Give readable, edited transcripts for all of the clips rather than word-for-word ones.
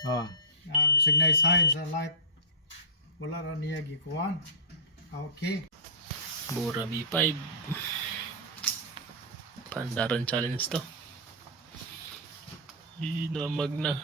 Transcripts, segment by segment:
Ah, bisag na sign sa light. Wala ra niya gikuan. Okay. Bura B5. Pandaran challenge to. Hinamag na.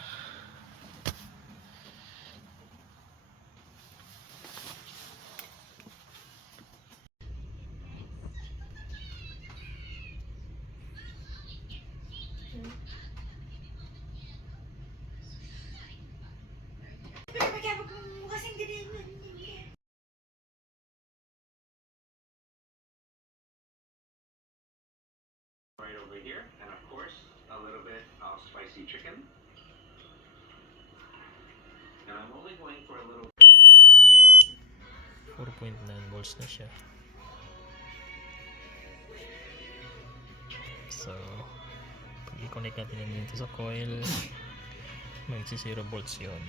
Right over here, and of course, a little bit of spicy chicken. And I'm only going for a little. 4.9 volts na siya. So, pag i-connect natin yan dito sa coil, magsi 0 volts yun.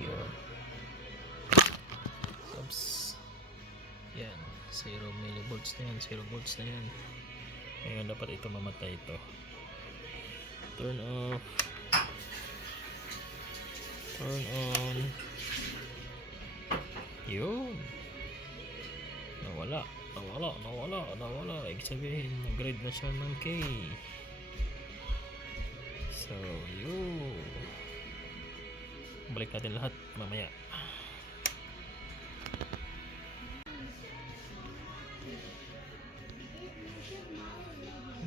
Yun. Oops. Yan. 0 millivolts na yan. 0 volts na yan. Ngayon dapat ito mamatay ito. Turn off. Turn on. Yun. Nawala. Ibig sabihin, nag-grade na siya ng K. So, yun. Balik natin lahat mamaya.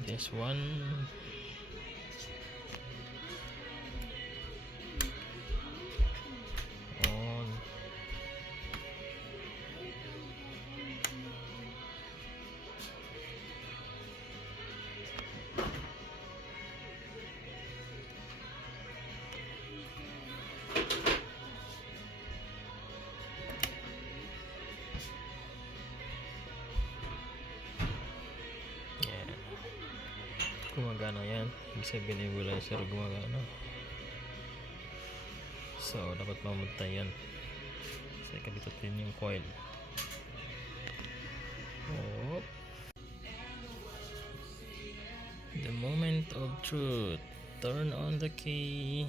This one. On. Gumagana yan. Ibig sabihin yung equalizer gumagana. So, dapat mamatay yan. So, ikabitot din yung coil. Oh. The moment of truth. Turn on the key.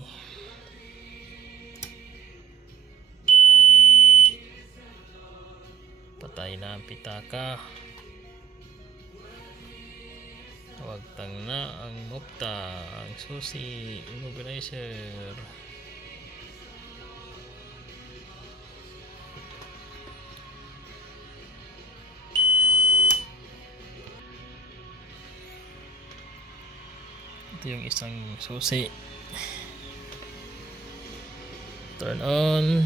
Patay na ang pitaka. Wagtang na ang mopta, ang susi, immobilizer. Ito yung isang susi. Turn on.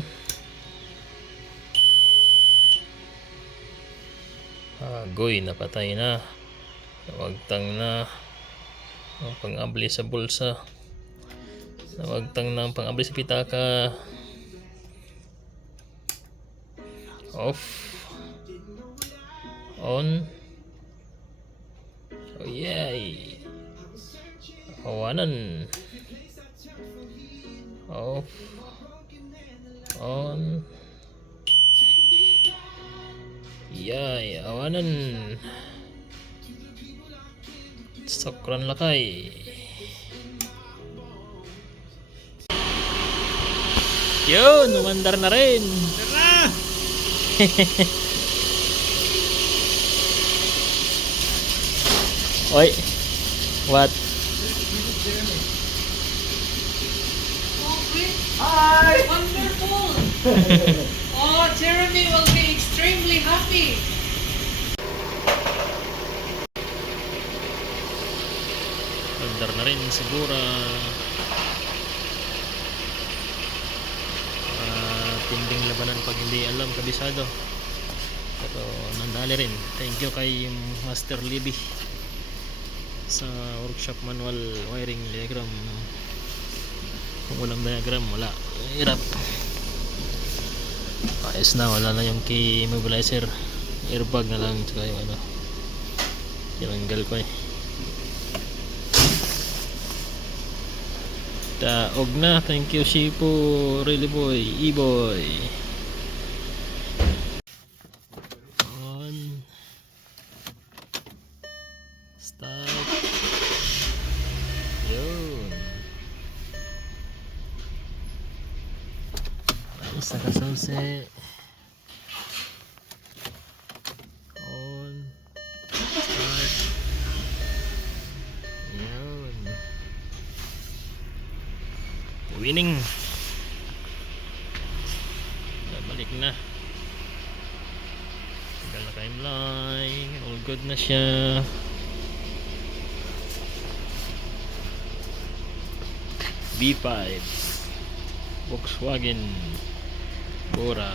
Agoy, napatay na. Nawagtang na ang pang-abli sa bulsa. Nawagtang na ang pang-abli sa pitaka. Off. On. Oh yay. Awanan. Off. On. Yay. Awanan. Sokran lakay. Yun, umandar na rin. Oy, what? Hi! Wonderful! Oh, Jeremy will be extremely happy. Umandar na rin siguro. Tinding labanan pag hindi alam, kabisado. Pero nandali rin. Thank you kay Master Libby sa workshop manual wiring diagram. Kung walang diagram, wala. Hirap. Ayos na, wala na yung key immobilizer. Airbag na lang, tsaka yung ano, tinanggal ko eh. Daog na. Thank you, Shipo. Really boy. E-boy. On. Stop. Yun. Tapos nakasawse. On. Start. Yun. Winning. Balik na. Tagal na timeline. All good na siya. B5 Volkswagen Bora